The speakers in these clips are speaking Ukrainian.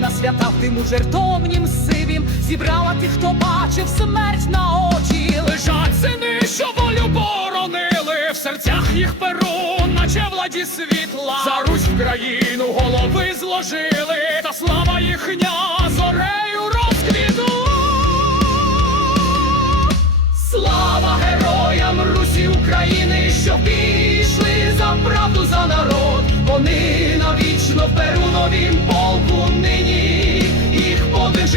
на свята в диму жертовнім сивім, зібрала тих, хто бачив смерть на очі. Лежать сини, що волю боронили, в серцях їх перу, наче владі світла. За Русь в країну голови зложили, та слава їхня зорею розквітла. Слава героям Русі України, що пішли за правду за народ. Вони навічно в Перуновім полку нині. Їх подвиг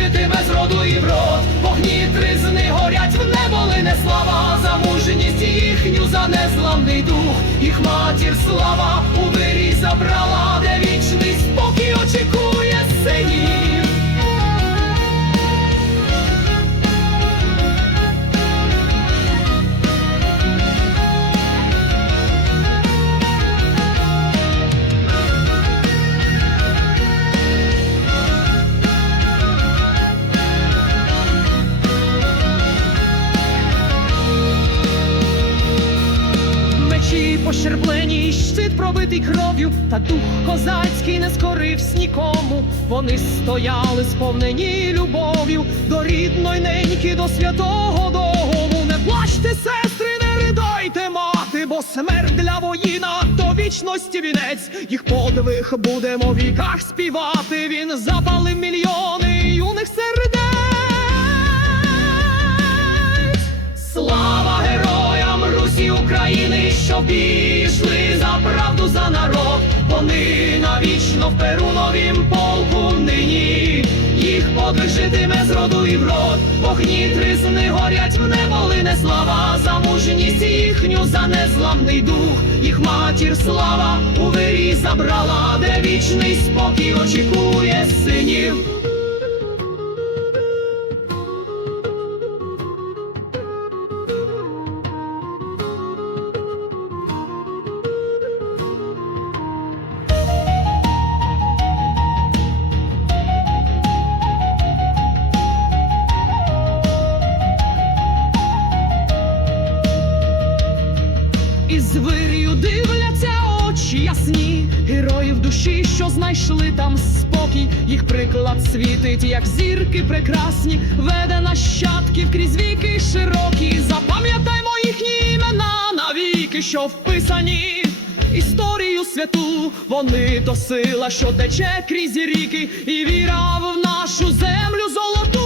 житиме з роду і в род. Вогні тризни горять в небо не слава. За мужність їхню, за незламний дух. Їх матір слава у вирій забрала, пощерблені, щит пробитий кров'ю, та дух козацький не скорився нікому. Вони стояли сповнені любов'ю до рідної неньки, до святого дому. Не плачте, сестри, не ридайте, мати, бо смерть для воїна то вічності вінець. Їх подвиг будемо в віках співати. Він запалив мільйони юних сердець. Що пішли за правду за народ. Вони навічно в Перуновім полку нині. Їх подвиг житиме з роду і в род. Вогні тризни горять в неволи не слава. За мужність їхню, за незламний дух. Їх матір слава у вирій забрала, де вічний спокій очікує синів. І звир'ю дивляться очі ясні, героїв душі, що знайшли там спокій. Їх приклад світить, як зірки прекрасні, веде нащадків крізь віки широкі. Запам'ятаймо їхні імена навіки, що вписані. Історію святу, вони то сила, що тече крізь ріки, і віра в нашу землю золоту.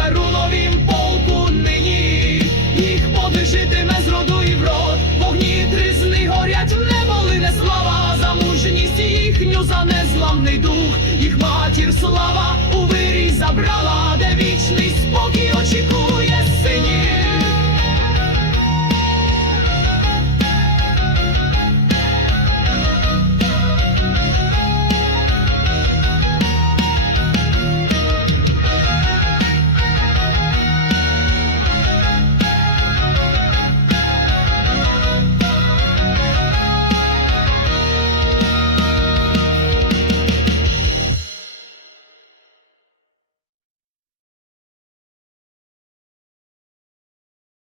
Перуновім полку нині. Їх подвиг житиме з роду і в рот, Вогні тризни горять в не слава. За мужність їхню, за незламний дух. Їх матір слава у вирій забрала, де вічний спокій очікує.